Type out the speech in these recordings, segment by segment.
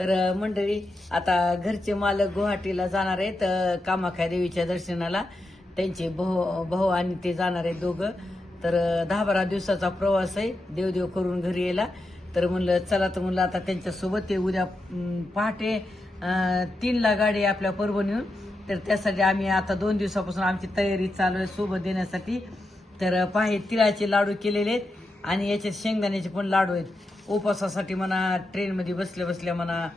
तर मंडळी आता घरचे मालक गुवाहाटीला जाणार आहेत कामाख्या देवीच्या दर्शनाला. त्यांचे भाऊ भाऊ आणि ते जाणार आहेत दोघं. तर दहा बारा दिवसाचा प्रवास आहे देवदेव करून घरी यायला. तर म्हणलं चला तर म्हणलं आता त्यांच्यासोबत ते उद्या पहाटे तीनला गाडी आपल्या परभणीहून. तर त्यासाठी आम्ही आता दोन दिवसापासून आमची तयारी चालू आहे सोबत देण्यासाठी. तर पाहे तिळाचे लाडू केलेले आहेत. आणि याच्यात शेंगदाण्याचे पण लाडू आहेत. उपवासासाठी म्हणा ट्रेनमध्ये बसल्या बसल्या म्हणा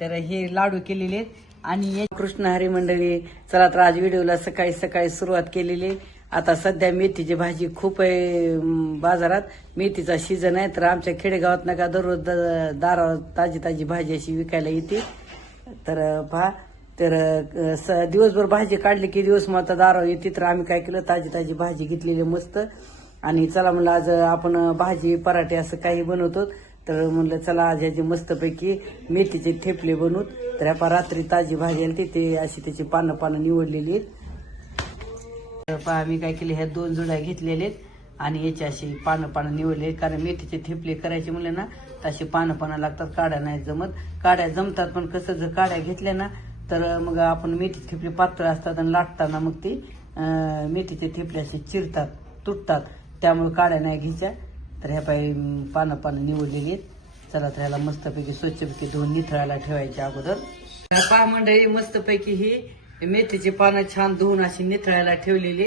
तर हे लाडू केलेले आहेत. आणि कृष्ण हरी मंडळी चला तर आज व्हिडिओला सकाळी सकाळी सुरुवात केलेली. आहे. आता सध्या मेथीची भाजी खूप आहे बाजारात. मेथीचा सीझन आहे तर आमच्या खेडेगावात नका दररोज द- दारावर ताजी ताजी भाजी अशी विकायला येते. तर पहा तर स- दिवसभर भाजी काढली की दिवस मग आता दारावर येते तर आम्ही काय केलं ताजी ताजी भाजी घेतलेली मस्त. आणि चला म्हणलं आज आपण भाजी पराठे असं काही बनवतो तर म्हणलं चला आज ह्याची मस्तपैकी मेथीचे ठेपले बनवूत. तर आपण रात्री ताजी भाजी आली ते अशी त्याची पानं पानं निवडलेली आहेत. तर पहा मी काय केले ह्या दोन जुड्या घेतलेल्या आहेत आणि याची अशी पानं पानं निवडले आहेत. कारण मेथीचे ठेपले करायचे म्हणले ना तर अशी पानं पानं लागतात काड्या नाही जमत. काड्या जमतात पण कसं जर काड्या घेतल्या ना तर मग आपण मेथीचे ठेपले पातळ असतात आणि लाटताना मग ते मेथीचे ठेपले असे चिरतात तुटतात. त्यामुळे काड्या नाही घ्यायच्या. तर ह्या पाय पानं पानं निवडलेली आहेत. चला तर ह्याला मस्तपैकी स्वच्छपैकी धुवून निथळायला ठेवायच्या अगोदर. पहा मंडळी मस्तपैकी ही मेथीची पानं छान धुवून अशी निथळायला ठेवलेली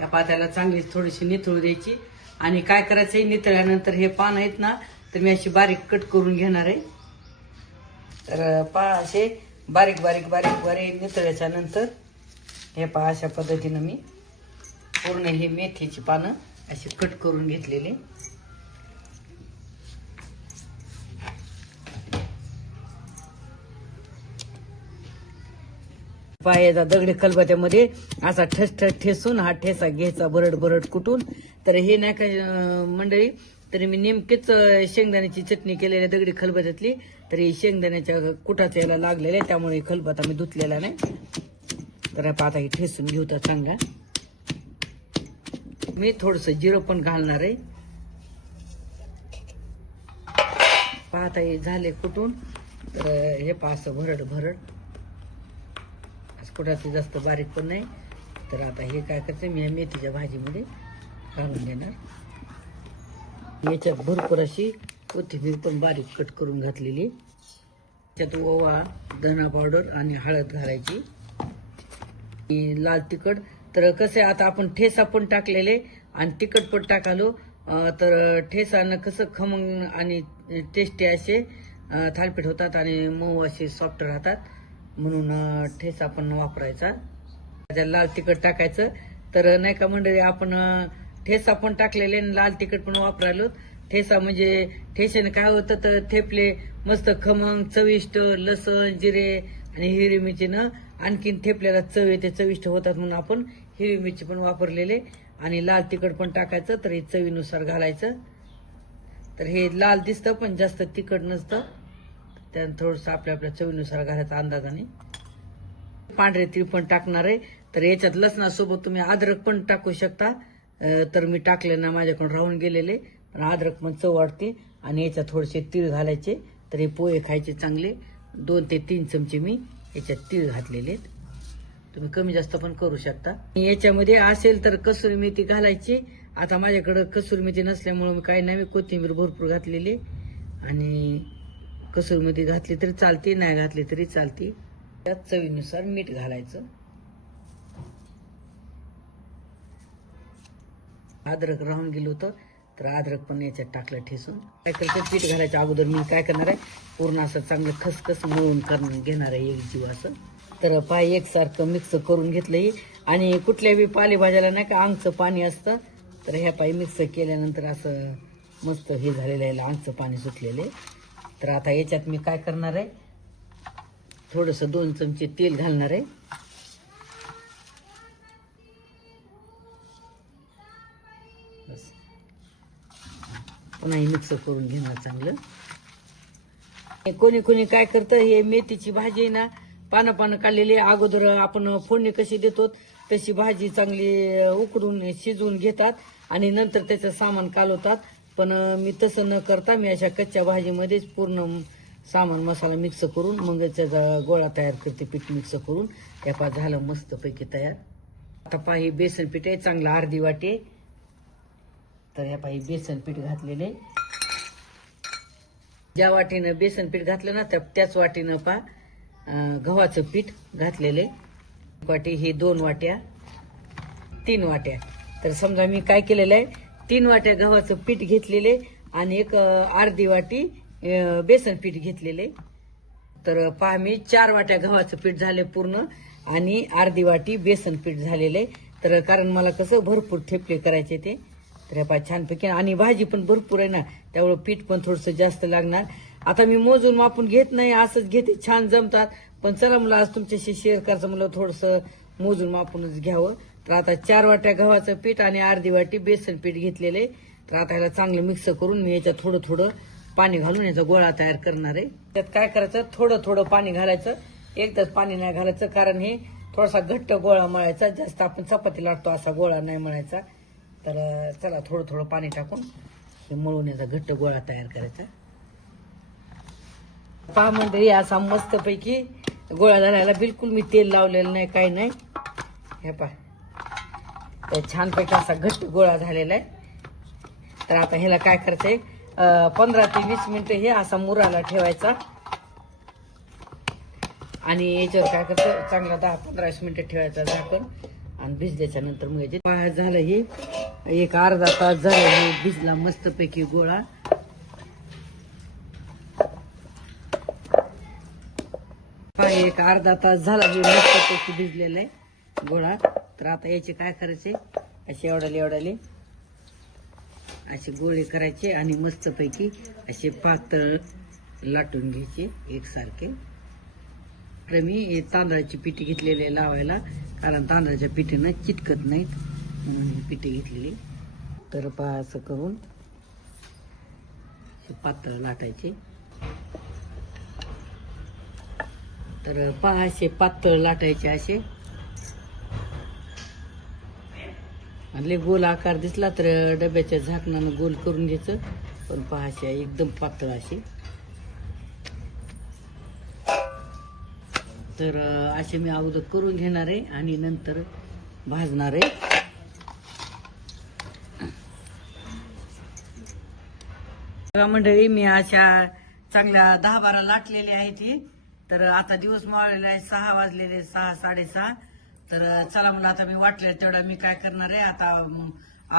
या पात्याला चांगली थोडीशी निथळू द्यायची. आणि काय करायचंय निथळल्यानंतर हे पान आहेत ना तर मी अशी बारीक कट करून घेणार आहे. तर पहा असे बारीक बारीक बारीक बारीक निथळल्याच्या नंतर हे पहा अशा पद्धतीनं मी पूर्ण हे मेथीची पानं अशी कट करून घेतलेली. पायाचा दगडी खलबत्यामध्ये असा ठस ठस ठेसून हा ठेसा घ्यायचा बरड बरड कुटून. तर हे नाही का मंडळी तरी मी नेमकेच शेंगदाण्याची चटणी केलेली दगडी खलबत्यातली तर हे शेंगदाण्याच्या कुटाचा याला लागलेला आहे त्यामुळे खलबत्ता मी धुतलेला नाही. तर आपण आता हे ठेसून घेऊ तर चांगला मी थोडस जिरं पण घालणार आहे. पाहता हे झाले कुठून? तर हे पास भरड भरड. असं कुठाचं जास्त बारीक पण नाही. तर आता हे काय करते मी या मेथीच्या भाजीमध्ये घालून देणार. याच्यात भरपूर अशी कोथिंबीर पण बारीक कट करून घातलेली. त्यात ओवा धना पावडर आणि हळद घालायची. लाल तिखट तर कसं आता आपण ठेसा पण टाकलेले आणि तिखट पण टाकालो. तर ठेसानं कसं खमंग आणि टेस्टी असे थालपीठ होतात आणि मऊ असे सॉफ्ट राहतात. म्हणून ठेसा पण वापरायचा. त्याच्यात लाल तिखट टाकायचं. तर नाही का मंडळी आपण ठेसा पण टाकलेले आणि लाल तिखट पण वापरायलो. ठेसा म्हणजे ठेसेने काय होतं तर ठेपले मस्त खमंग चविष्ट लसण जिरे आणि हिरवी मिरचीनं आणखीन थेपल्याला चव येते चविष्ट होतात म्हणून आपण हिरवी मिरची पण वापरलेले. आणि लाल तिखट पण टाकायचं तर हे चवीनुसार घालायचं. तर हे लाल दिसतं पण जास्त तिखट नसतं. त्यानं थोडंसं आपल्या आपल्या चवीनुसार घालायचा अंदाजाने. पांढरे तीळ पण टाकणार आहे. तर याच्यात लसणासोबत तुम्ही अद्रक पण टाकू शकता. तर मी टाकले ना माझ्याकडून राहून गेलेले. पण अद्रक पण चव वाढते. आणि याच्यात थोडेसे तीळ घालायचे. तर हे पोहे खायचे चांगले. दोन ते तीन चमचे मी याच्यात तीळ घातलेले आहेत तुम्ही कमी जास्त पण करू शकता. याच्यामध्ये असेल तर कसुरी मेथी घालायची. आता माझ्याकडे कसुरी मेथी नसल्यामुळे मी काही नाही मी कोथिंबीर भरपूर घातलेली. आणि कसुरी मेथी घातली तरी चालते नाही घातली तरी चालते. त्यात चवीनुसार मीठ घालायचं. अद्रक राहून गेलो होतं. तर अद्रक पण याच्यात टाकलं ठेसून काय करते पीठ घालायच्या अगोदर मी काय करणार आहे पूर्ण असं चांगलं खसखस मळून करून घेणार आहे एक जीव असं. तर पाय एकसारखं मिक्स करून घेतलंही आणि कुठल्याही पालेभाज्याला नाही का आंगचं पाणी असतं तर ह्या पाय मिक्स केल्यानंतर असं मस्त हे झालेलं आहे आंगचं पाणी सुटलेलं आहे. तर आता याच्यात मी काय करणार आहे थोडंसं दोन चमचे तेल घालणार आहे. पुन्हा हे मिक्स करून घेणार चांगलं. कोणी कोणी काय करतं हे मेथीची भाजी आहे ना पानं पानं काढलेली अगोदर आपण फोडणी कशी देतो तशी भाजी चांगली उकडून शिजवून घेतात आणि नंतर त्याचं सामान कालवतात. पण मी तसं न करता मी अशा कच्च्या भाजीमध्येच पूर्ण सामान मसाला मिक्स करून मग त्याचा गोळा तयार करते पीठ मिक्स करून. त्या पा झालं मस्तपैकी तयार. आता पाही बेसन पीठ आहे चांगलं अर्धी वाटे तर ह्या पहा बेसन पीठ घातलेले. ज्या वाटीनं बेसन पीठ घातलं ना त्या त्याच वाटीनं पा गव्हाचं पीठ घातलेले. वाटी हे दोन वाट्या तीन वाट्या. तर समजा मी काय केलेलं आहे तीन वाट्या गव्हाचं पीठ घेतलेले आणि एक अर्धी वाटी बेसन पीठ घेतलेले. तर पहा मी चार वाट्या गव्हाचं पीठ झाले पूर्ण आणि अर्धी वाटी बेसन पीठ झालेले. तर कारण मला कसं भरपूर ठेपले करायचे ते. तर पहा छानपैकी. आणि भाजी पण भरपूर आहे ना त्यामुळे पीठ पण थोडंसं जास्त लागणार. आता मी मोजून मापून घेत नाही असंच घेते छान जमतात. पण चला मला आज तुमच्याशी शेअर करायचं मला थोडंसं मोजून मापूनच घ्यावं. तर आता चार वाट्या गव्हाचं पीठ आणि अर्धी वाटी बेसन पीठ घेतलेले तर आता ह्याला चांगलं मिक्स करून मी याच्यात थोडं थोडं पाणी घालून याचा गोळा तयार करणार आहे. त्यात काय करायचं? थोडं थोडं पाणी घालायचं. एकदाच पाणी नाही घालायचं कारण हे थोडासा घट्ट गोळा मळायचा. जास्त आपण चपाती लाटतो असा गोळा नाही मळायचा. तर चला थोडं थोडं पाणी टाकून हे मळवण्याचा याचा घट्ट गोळा तयार करायचा. पहा मंडळी असा मस्तपैकी गोळा झाल्याला बिलकुल मी तेल लावलेलं नाही काही नाही. हे पहा. तर छानपैकी असा घट्ट गोळा झालेला आहे. तर आता ह्याला काय करते पंधरा ते वीस मिनटं हे असा मुराला ठेवायचा. आणि याच्यावर काय करायचं चांगला दहा पंधरा वीस मिनटं ठेवायचा झाकण. आणि भिजल्याच्या नंतर मग याचे पाया झालं हे. एक अर्धा तास झालं हे भिजला मस्तपैकी गोळा. पाय एक अर्धा तास झाला हे मस्तपैकी भिजलेला आहे गोळा. तर आता याचे काय करायचे? असे एवढाले एवढाले असे गोळे करायचे आणि मस्तपैकी असे पातळ लाटून घ्यायचे एकसारखे. तर मी हे तांदळाची पिठी घेतलेली आहे लावायला कारण तांदळाच्या पिठीनं चिटकत नाहीत म्हणून ही पिठी घेतलेली तर पहा असं करून पातळ लाटायचे. तर पहा असे पातळ लाटायचे असे. आणि गोल आकार दिसला तर डब्याच्या झाकणानं गोल करून घ्यायचं. पण पहा असे एकदम पातळ असे. तर असे मी अगोदर करून घेणार आहे आणि नंतर भाजणार आहे. बघा मंडळी मी अशा चांगल्या दहा बारा लाटलेले आहेत हे तर आता दिवस मावळलेला आहे सहा वाजलेले सहा साडेसहा. तर चला म्हणून आता मी वाटले तेवढा मी काय करणार आहे आता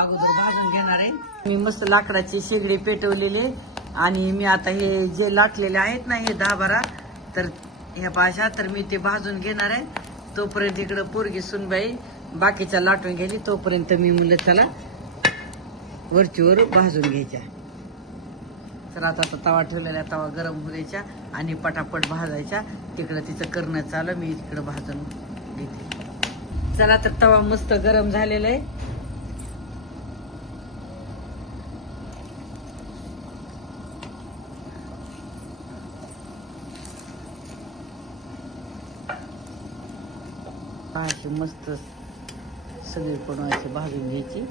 अगोदर भाजून घेणार आहे. मी मस्त लाकडाची शेगडी पेटवलेली आणि मी आता हे जे लाटलेले आहेत ना हे दहा बारा तर ह्या पाशा तर मी ते भाजून घेणार आहे. तोपर्यंत इकडं पोरगी सुनबाई बाकीच्या लाटून गेली तोपर्यंत मी मुलं त्याला वरचीवर भाजून घ्यायच्या. तर आता आता तवा ठेवलेला तवा गरम होऊ द्यायच्या आणि पटापट भाजायच्या तिकडं तिचं करणं चालू मी इकडं भाजून घेते. चला तर तवा मस्त गरम झालेला आहे. अशी मस्त सगळीकडून अशी भाजून घ्यायची.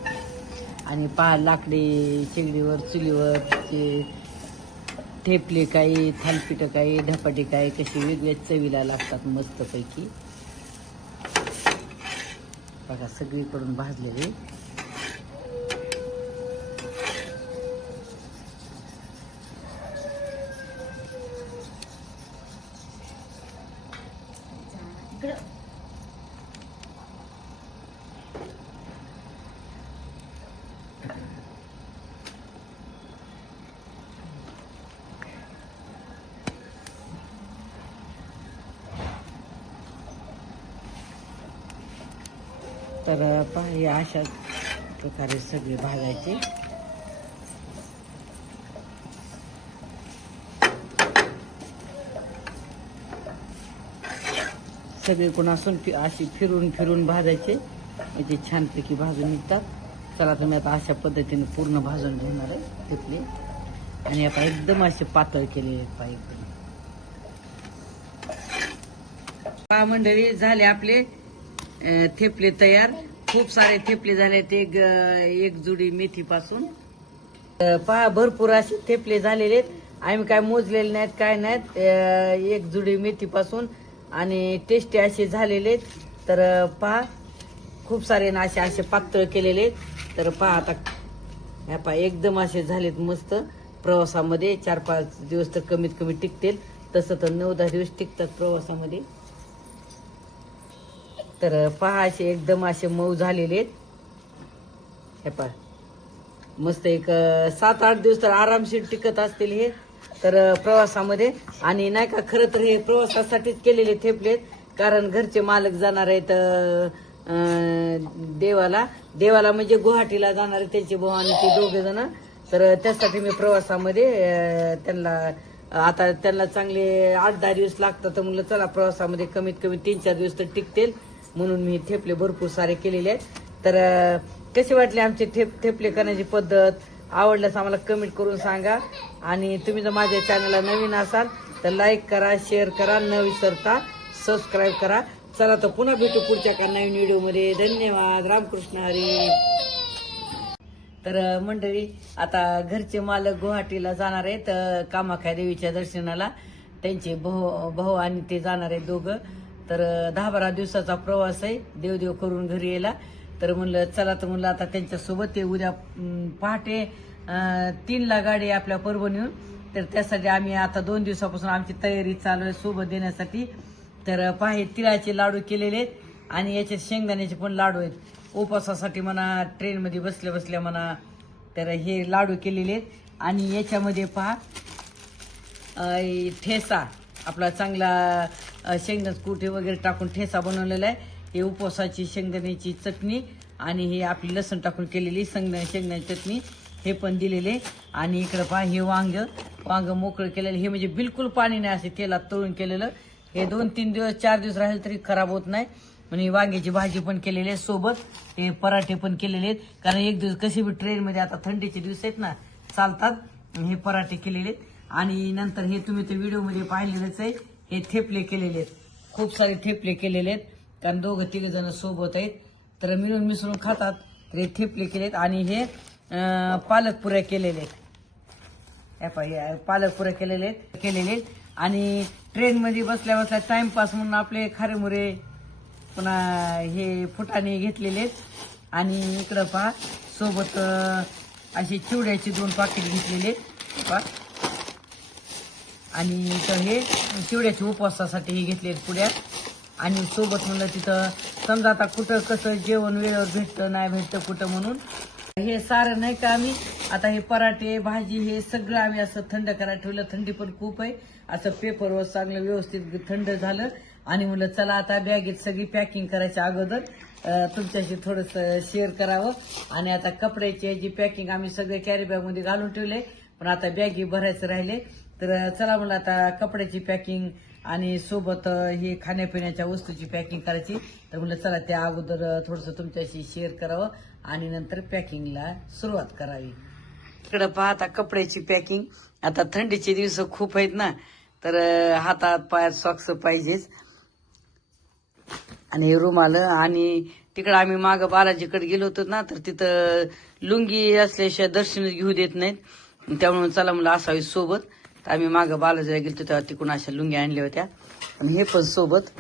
आणि पहा लाकडी चिगडीवर चुलीवर ते ठेपले काही थालपिठं काही धपाटे काही कशी वेगवेगळ्या चवीला लागतात मस्तपैकी. बघा सगळीकडून भाजलेले. तर पहा अशा प्रकारे सगळे भाजायचे सगळे कोण असून अशी फिरून फिरून भाजायचे. म्हणजे छानपैकी भाजून निघतात. चला तर मी आता अशा पद्धतीने पूर्ण भाजून घेणार आहे तिथले. आणि आता एकदम असे पातळ केले पा एकदम. पहा मंडळी झाले आपले थेपले तयार. खूप सारे थेपले झाले ते एक एक जुडी मेथी पासून पहा भरपूर असे थेपले झालेले आहेत. आम्ही काय मोजलेले नाहीत काय नाहीत. एक जुडी मेथीपासून आणि टेस्टी असे झालेले आहेत. तर पहा खूप सारे ना असे असे पातळ केलेले आहेत. तर पहा आता ह्या पहा एकदम असे झालेत मस्त. प्रवासामध्ये चार पाच दिवस तर कमीत कमी टिकतील. तसं तर नऊ दहा दिवस टिकतात प्रवासामध्ये. तर पहा असे एकदम असे मऊ झालेले आहेत. हे पहा. मस्त एक सात आठ दिवस तर आरामशीर टिकत असतील हे. तर प्रवासामध्ये. आणि नाही का खरं तर हे प्रवासासाठीच केलेले थेपलेत कारण घरचे मालक जाणार आहेत देवाला. देवाला म्हणजे गुवाहाटीला जाणार आहे त्यांचे भाऊ आणि ते दोघे जण. तर त्यासाठी मी प्रवासामध्ये त्यांना आता त्यांना चांगले आठ दहा दिवस लागतात. तर म्हणलं चला प्रवासामध्ये कमीत कमी तीन चार दिवस तर टिकतील. म्हणून मी थेपले भरपूर सारे केलेले आहेत. तर कसे वाटले आमचे थेप थेपले करण्याची पद्धत? आवडल्यास आम्हाला कमेंट करून सांगा. आणि तुम्ही जर माझ्या चॅनलला नवीन असाल तर लाईक करा शेअर करा न विसरता सबस्क्राईब करा. चला तर पुन्हा भेटू पुढच्या का नवीन व्हिडिओमध्ये धन्यवाद. रामकृष्ण हरी. तर मंडळी आता घरचे मालक गुवाहाटीला जाणार आहेत कामाख्या देवीच्या दर्शनाला. त्यांचे भाऊ भाऊ आणि ते जाणार आहेत दोघं. तर दहा बारा दिवसाचा प्रवास आहे. देवदेव करून घरी यायला. तर म्हणलं चला तर म्हणलं आता त्यांच्यासोबत ते उद्या पहाटे तीनला गाडी आहे आपल्या परभणीहून. तर त्यासाठी आम्ही आता दोन दिवसापासून आमची तयारी चालू आहे सोबत देण्यासाठी. तर पाहे तिळाचे लाडू केलेले आहेत. आणि याचे शेंगदाण्याचे पण लाडू आहेत. उपवासासाठी म्हणा ट्रेनमध्ये बसल्या बसल्या म्हणा तर हे लाडू केलेले आहेत. आणि याच्यामध्ये पहा ठेसा आपला चांगला अं, कुठे वगैरे टाकून ठेसा बनवलेला आहे. हे उपवासाची शेंगदाण्याची चटणी आणि हे आपली लसण टाकून केलेली शेंगदा शेंगदाण्याची चटणी हे पण दिलेले. आणि इकडं पहा हे वांग वांग मोकळं केलेलं. हे म्हणजे बिलकुल पाणी नाही असे तेलात तळून केलेलं. हे दोन तीन दिवस चार दिवस राहिले तरी खराब होत नाही. म्हणजे वांग्याची भाजी पण केलेली आहे सोबत. हे पराठे पण केलेले आहेत. कारण एक दिवस कसे बी ट्रेनमध्ये आता थंडीचे दिवस आहेत ना चालतात. हे पराठे केलेले आहेत. आणि नंतर हे तुम्ही तर व्हिडिओमध्ये पाहिलेलंच आहे. हे थेपले केलेले आहेत. खूप सारे थेपले केलेले आहेत. कारण दोघं तिघ जण सोबत आहेत. तर मिळून मिसळून खातात. तर हे थेपले आहेत आणि हे पालक पुऱ्या केलेले आहेत. पालक पुऱ्या केलेले आहेत. केलेले आहेत. आणि ट्रेनमध्ये बसल्या बसल्या टाइमपास म्हणून आपले खारेमुरे पुन्हा हे फुटाणे घेतलेले आहेत. आणि इकडं पहा सोबत अशी असे चिवड्याचे दोन पाकिट घेतलेले आहेत. पहा. आणि इथं हे चिवड्याच्या उपवासासाठी हे घेतले पुड्या आणि सोबत म्हणलं तिथं समजा आता कुठं कसं जेवण वेळेवर भेटतं नाही भेटतं कुठं म्हणून. हे सारं नाही का आम्ही आता हे पराठे भाजी हे सगळं आम्ही असं थंड करायला ठेवलं. थंडी पण खूप आहे. असं पेपरवर चांगलं व्यवस्थित थंड झालं. आणि म्हणलं चला आता बॅगेत सगळी पॅकिंग करायच्या अगोदर तुमच्याशी थोडस शेअर करावं. आणि आता कपड्याची जी पॅकिंग आम्ही सगळे कॅरी मध्ये घालून ठेवले. पण आता बॅगी भरायचं राहिले. तर चला म्हणलं आता कपड्याची पॅकिंग आणि सोबत ही हे खाण्यापिण्याच्या वस्तूची पॅकिंग करायची. तर म्हणलं चला त्या अगोदर थोडस तुमच्याशी शेअर करावं आणि नंतर पॅकिंगला सुरुवात करावी. इकडं पाहता कपड्याची पॅकिंग आता थंडीचे दिवस खूप आहेत ना तर हातात पायात सॉक्स पाहिजेच. आणि रुमाल आणि तिकडं आम्ही माग बालाजीकडे गेलो होतो ना तर तिथं लुंगी असल्याशिवाय दर्शन घेऊ देत नाहीत. त्यामुळे चला मला असावी सोबत. तर आम्ही मागं बालाजीला गेलो तेव्हा तिकडून अशा लुंगी आणल्या होत्या. आणि हे पण सोबत